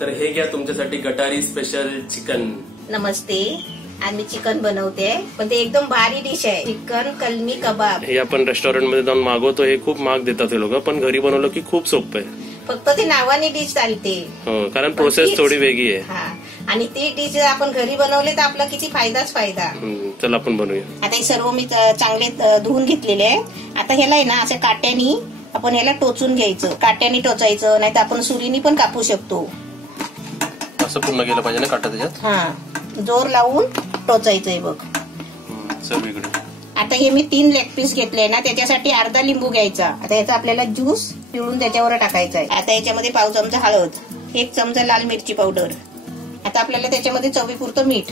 तर हे घ्या तुमच्यासाठी गटारी स्पेशल चिकन. नमस्ते. आज मी चिकन बनवते, पण ते एकदम भारी डिश आहे. चिकन कलमी कबाब. हे आपण रेस्टॉरंट मध्ये जाऊन मागवतो, हे खूप महाग देतात हे लोक, पण घरी बनवलं की खूप सोपं आहे. फक्त ते नावाने डिश चालते. हो, कारण प्रोसेस थोडी वेगळी आहे. हा, आणि ती डिश आपण घरी बनवले तर आपला किती फायदाच फायदा. चल आपण बनवूया. आता हे सर्व मी चांगले धुवून घेतलेले आहे. आता ह्याला आहे ना, अशा काट्यानी आपण ह्याला टोचून घ्यायचं. काट्यानी टोचायचं, नाही तर आपण सुरीनी पण कापू शकतो. असं पूर्ण गेलं पाहिजे ना काटा त्याच्यात. हा, जोर लावून टोचायचंय बघ. आता हे मी 3 लेग पीस घेतले ना, त्याच्यासाठी अर्धा लिंबू घ्यायचा. आता याचा आपल्याला ज्यूस पिळून त्याच्यावर टाकायचा आहे. आता याच्यामध्ये पाव चमचा हळद, 1 चमचा लाल मिरची पावडर. आता आपल्याला त्याच्यामध्ये चवीपुरतं मीठ.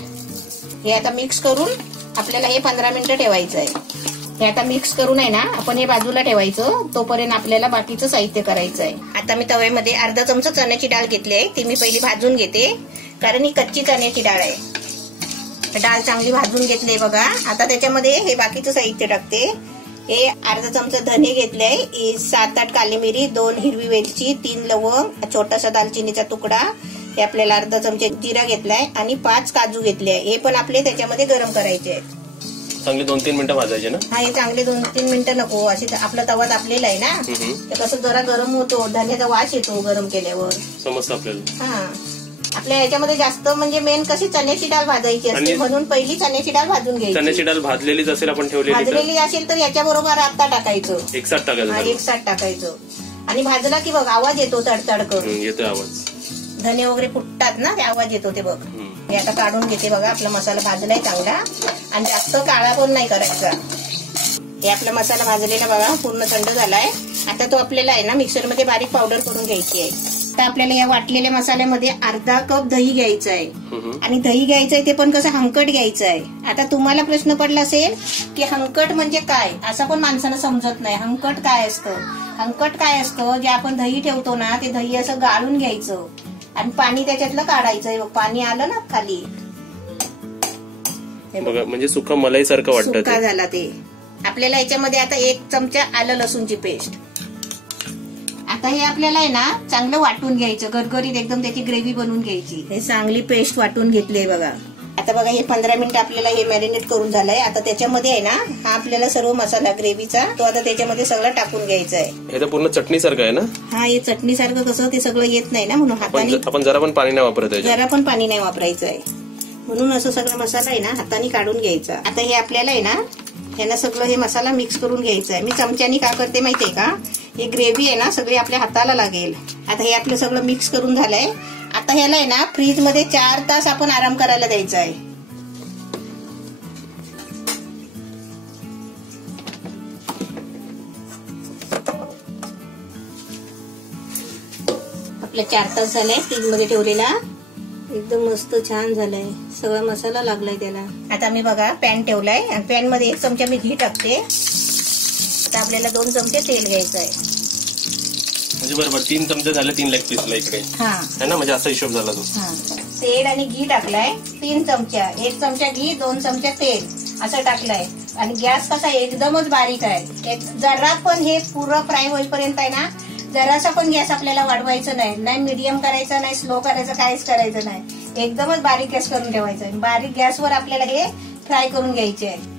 हे आता मिक्स करून आपल्याला हे 15 मिनिटं ठेवायचं आहे. हे आता मिक्स करून आहे ना, आपण हे बाजूला ठेवायचं. तोपर्यंत आपल्याला बाकीचं साहित्य करायचं आहे. आता मी तव्यामध्ये अर्धा चमचा चण्याची डाळ घेतली आहे. ती मी पहिली भाजून घेते, कारण ही कच्ची चण्याची डाळ आहे. डाळ चांगली भाजून घेतली बघा. आता त्याच्यामध्ये हे बाकीचं साहित्य टाकते. हे अर्धा चमचा धने घेतले, 7-8 काली मिरी, 2 हिरवी वेलची, 3 लवंग, छोटासा दालचिनीचा तुकडा, हे आपल्याला अर्धा चमचा जिरा घेतलाय आणि 5 काजू घेतले. हे पण आपले त्याच्यामध्ये गरम करायचे आहेत. चांगले 2-3 मिनिटं भाजायचे ना. हा, हे चांगले 2-3 मिनिटं नको. अशी आपला तवा तापलेला आहे ना, तर कसं जरा गरम होतो, धन्याचा वास येतो गरम केल्यावर, समजतं आपल्याला. हा, आपल्या याच्यामध्ये जास्त म्हणजे मेन कशी चण्याची डाळ भाजायची असते, म्हणून पहिली चण्याची डाळ भाजून घ्यायची. चण्याची डाळ भाजलेलीच असेल, आपण भाजलेली असेल तर याच्याबरोबर आता टाकायचं. एकसाथ टाकायचं. एकसाथ टाकायचं. आणि भाजला की बघ आवाज येतो, तडतड करून येतो आवाज. धने वगैरे फुटतात ना, ते आवाज येतो ते बघ. हे आता काढून घेते बघा. आपला मसाला भाजलाय चांगला, आणि जास्त काळा पण नाही करायचा. हे आपला मसाला भाजलेला बघा पूर्ण थंड झालाय. आता तो आपल्याला आहे ना मिक्सर मध्ये बारीक पावडर करून घ्यायची आहे. आता आपल्याला या वाटलेल्या मसाल्यामध्ये अर्धा कप दही घ्यायचं आहे. आणि दही घ्यायचंय ते पण कसं हंकट घ्यायचं आहे. आता तुम्हाला प्रश्न पडला असेल की हंकट म्हणजे काय, असं पण माणसाला समजत नाही. हंकट काय असतं? हंकट काय असतं, जे आपण दही ठेवतो ना, ते दही असं गाळून घ्यायचं आणि पाणी त्याच्यातलं काढायचं. पाणी आलं ना खाली, म्हणजे सुका मलाई सारखं वाटतं. सुका झाला ते. आपल्याला याच्यामध्ये आता 1 चमचा आलं लसूणची पेस्ट. आता हे आपल्याला आहे ना चांगलं वाटून घ्यायचं, गरगरीत एकदम त्याची ग्रेव्ही बनवून घ्यायची. हे चांगली पेस्ट वाटून घेतली आहे बघा. आता बघा हे 15 मिनिटं आपल्याला हे मॅरिनेट करून झालंय. आता त्याच्यामध्ये आहे ना हा आपल्याला सर्व मसाला ग्रेव्हीचा तो आता त्याच्यामध्ये सगळं टाकून घ्यायचा आहे. हे तर पूर्ण चटणी सारखं आहे ना. हा, हे चटणी सारखं कसं ते सगळं येत नाही ना, म्हणून हाताने आपण जरा पण पाणी नाही वापरत आहे. जरा पण पाणी नाही वापरायचं आहे, म्हणून असं सगळं मसाला आहे ना हाताने काढून घ्यायचा. आता हे आपल्याला आहे ना ह्याला सगळं हे मसाला मिक्स करून घ्यायचा आहे. मी चमच्यानी का करते माहितीये का, ही ग्रेव्ही आहे ना सगळी आपल्या हाताला लागेल. आता हे आपलं सगळं मिक्स करून झालंय. आता ह्याला आहे ना फ्रीज मध्ये 4 तास आपण आराम करायला द्यायचा आहे. आपल्या 4 तास झाले फ्रीज मध्ये ठेवलेला. एकदम मस्त छान झालाय, सगळा मसाला लागलाय त्याला. आता मी बघा पॅन ठेवलाय आणि पॅन मध्ये 1 चमचा मी घी टाकते. आता आपल्याला 2 चमचे तेल घ्यायचं आहे. म्हणजे बरोबर 3 चमचे झाले 3 लेग पीसला इकडे. हा, है ना, म्हणजे असा हिशोब झाला तो. तेल आणि घी टाकलाय 3 चमचा. 1 चमचा घी, 2 चमचा तेल असं टाकलंय. आणि गॅस कसा एकदमच बारीक आहे. जरा पण हे पुरं फ्राय होईपर्यंत आहे ना, जरासा पण गॅस आपल्याला वाढवायचं नाही, नाही मीडियम करायचं, नाही स्लो करायचं, काहीच करायचं नाही. एकदमच बारीक गॅस करून ठेवायचा. बारीक गॅसवर आपल्याला हे फ्राय करून घ्यायचे आहे.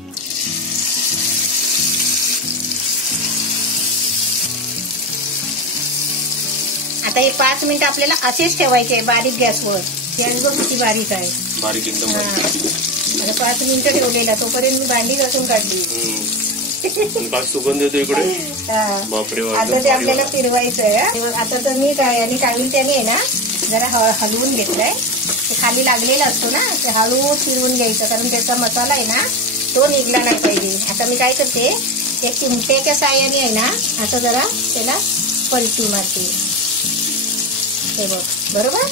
आता हे 5 मिनिटं आपल्याला असेच ठेवायचे बारीक गॅसवर. गॅस बघ किती बारीक आहे, बारीक एकदम. आता 5 मिनिटं ठेवलेला, तोपर्यंत मी भांडी घासून काढली. सुगंध येतो इकडे. आता ते आपल्याला फिरवायचं आहे. आता तर मी काय आणि काढून त्याने आहे ना जरा हलवून घेतलंय. ते खाली लागलेला असतो ना, ते हळू फिरवून घ्यायचं, कारण त्याचा मसाला आहे ना तो निघला नाही पाहिजे. आता मी काय करते, एक चिमट्याच्या साहाय्याने आहे ना असं जरा त्याला पलटी मारते. हे बघ, बरोबर.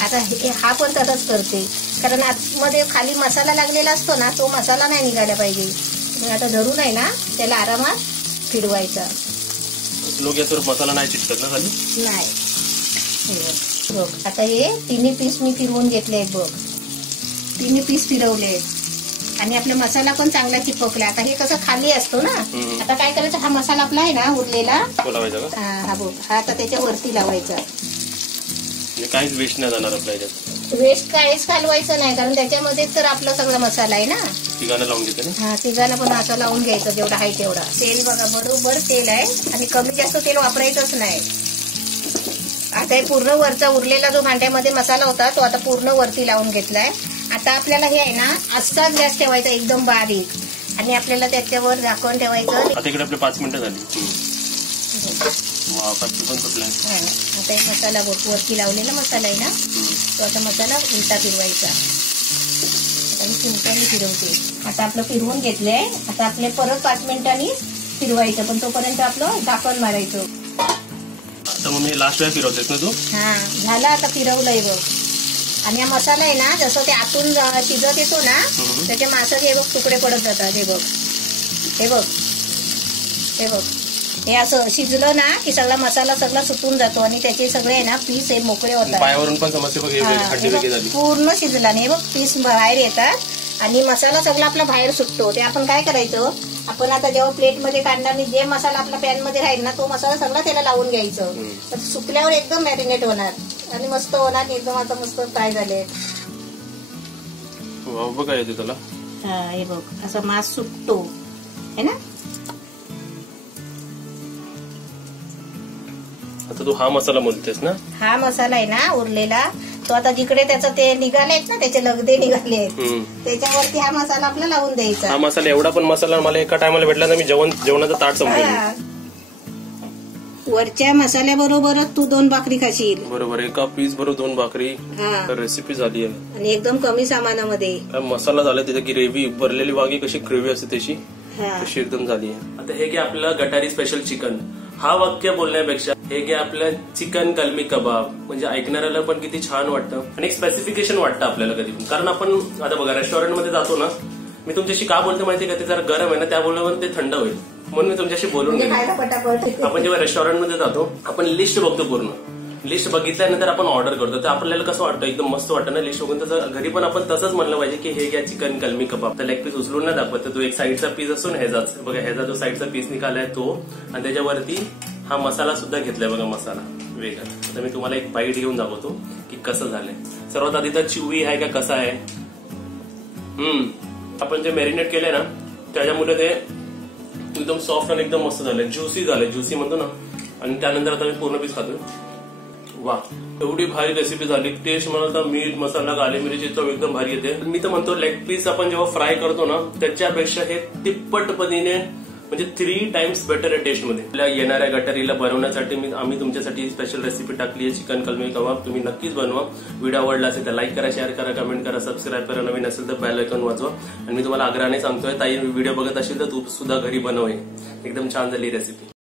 आता हा पण तसंच करते, कारण आतमध्ये खाली मसाला लागलेला असतो ना, तो मसाला नाही निघायला पाहिजे. मग आता धरून आहे ना त्याला आरामात फिरवायचा. लोक याच्यावर मसाला नाही चिटकत ना खाली. नाही. बघ आता हे 3 पीस मी फिरवून घेतले बघ. 3 पीस फिरवले आणि आपला मसाला पण चांगला चिपकला. आता हे कसं खाली असतो ना, आता काय करायचं, हा मसाला आपला आहे ना उरलेला, हा बघ, हा आता त्याच्या वरती लावायचा. म्हणजे काहीच वेस्ट नाही जाणार आपल्या ह्याच्यात. वेस्ट काहीच घालवायचं नाही, कारण त्याच्यामध्येच तर आपला सगळा मसाला आहे ना. तिघांना लावून घेते ना. हा, तिघांना पण असं लावून घ्यायचं जेवढा आहे तेवढा. तेल बघा बरोबर तेल आहे आणि कमी जास्त तेल वापरायचंच नाही. आता हे पूर्ण वरचा उरलेला जो भांड्यामध्ये मसाला होता तो आता पूर्ण वरती लावून घेतलाय. आता आपल्याला हे आहे ना असाच गॅस ठेवायचा एकदम बारीक आणि आपल्याला त्याच्यावर झाकण ठेवायचं. आता इकडे आपले 5 मिनिटं झाली. वा, कच्ची पण सुटलाय. आता एक मसाला वरती लावलेला मसाला आहे ना, तो आता मसाला उलटा फिरवायचा आणि चिमट्याने फिरवते. आता आपलं फिरवून घेतलंय. आता आपले परत 5 मिनिटांनी फिरवायचं, पण तोपर्यंत आपलं झाकण मारायचं. आता मग मी लास्ट वेळा फिरवतेस ना तू. हा, झालं आता फिरवलंय बघ. आणि हा मसाला आहे ना, जसं ते आतून शिजत येतो ना त्याचे मासाचे हे बघ तुकडे पडत जातात. हे बघ, हे बघ, हे बघ. हे असं शिजलं ना की सगळा मसाला सगळा सुटून जातो आणि त्याचे सगळे आहे ना पीस हे मोकळे होतात. पायावरून पण समस्या बघ, हड्डी वेगळी झाली. पूर्ण शिजला नाही बघ, पीस बाहेर येतात आणि मसाला सगळा आपला बाहेर सुटतो. ते आपण काय करायचं, आपण आता जेव्हा प्लेटमध्ये काढणार नाही, जे मसाला आपला पॅन मध्ये राहील ना तो मसाला सगळा त्याला लावून घ्यायचं. सुकल्यावर एकदम मॅरिनेट होणार आणि मस्त होणार. एकदम आता मस्त फ्राय झाले. बघा येते त्याला. हा, हे बघ असा मास सुटतो है ना. आता तू हा मसाला बोलतेस ना. हा मसाला आहे ना उरलेला तो आता जिकडे त्याचं ते निघालेत ना, त्याचे लगदे निघाले त्याच्यावरती हा मसाला आपला लावून द्यायचा. हा मसाला एवढा पण मसाला मला एका टायमाला भेटला तर मी जेवणाचं ताट संपवेन. वरच्या मसाल्याबरोबरच तू 2 भाकरी खाशील. बरोबर, एका पीस बरोबर 2 भाकरी. रेसिपी झाली आहे आणि एकदम कमी सामानामध्ये. मसाला झाला, त्याची ग्रेव्ही भरलेली वांगी कशी ग्रेव्ही असते तशी एकदम झाली आहे. आता हे घ्या आपलं गटारी स्पेशल चिकन. हा वाक्य बोलण्यापेक्षा हे घ्या आपलं चिकन कलमी कबाब, म्हणजे ऐकणाऱ्याला पण किती छान वाटतं आणि एक स्पेसिफिकेशन वाटतं आपल्याला कधी पण. कारण आपण आता बघा रेस्टॉरंट मध्ये जातो ना, मी तुमच्याशी का बोलतो माहिती का, ते जरा गरम आहे ना, त्या बोलण्यावर ते थंड होईल म्हणून मी तुमच्याशी बोलून गेलो. आपण जेव्हा रेस्टॉरंट मध्ये जातो आपण लिस्ट बघतो, पूर्ण लिस्ट बघितल्यानंतर आपण ऑर्डर करतो. तर आपल्याला कसं वाटतं, एकदम मस्त वाटतं ना लिस्ट बघून. तसं घरी पण आपण तसंच म्हणलं पाहिजे की हे घ्या चिकन कलमी कबाब. तर लेग पीस उचलून नाही दाखवत, तो एक साईडचा पीस असतो ना ह्याचाच बघा, ह्याचा जो साईडचा पीस निघालाय तो, आणि त्याच्यावरती हा मसाला सुद्धा घेतलाय बघा, मसाला वेगळा. आता मी तुम्हाला एक बाईट घेऊन दाखवतो की कसं झालंय. सर्वात आधी तर चिवी आहे का कसा आहे. आपण जे मॅरिनेट केलंय ना त्याच्यामुळे ते एकदम सॉफ्ट आणि एकदम मस्त झालंय, ज्युसी झालंय, ज्युसी म्हणतो ना. आणि त्यानंतर आता मी पूर्ण पीस खातोय. वा, एवढी भारी रेसिपी झाली. टेस्ट मला तर मीठ मसाला काली मिरची चव एकदम भारी येते. मी तर म्हणतो लेग पीस आपण जेव्हा फ्राय करतो ना त्याच्यापेक्षा हे तिप्पट पद्धतीने म्हणजे 3 टाइम्स बेटर आहे टेस्ट मध्ये. येणाऱ्या गटारीला बनवण्यासाठी आम्ही तुमच्यासाठी स्पेशल रेसिपी टाकली आहे, चिकन कलमी कबाब. तुम्ही नक्कीच बनवा. व्हिडिओ आवडला असेल तर लाईक करा, शेअर करा, कमेंट करा, सबस्क्राईब करा. नवीन असेल तर बेल आयकॉन वाजवा. आणि मी तुम्हाला आग्रहाने सांगतोय, ताई व्हिडिओ बघत असेल तर तू सुद्धा घरी बनव. एकदम छान झाली रेसिपी.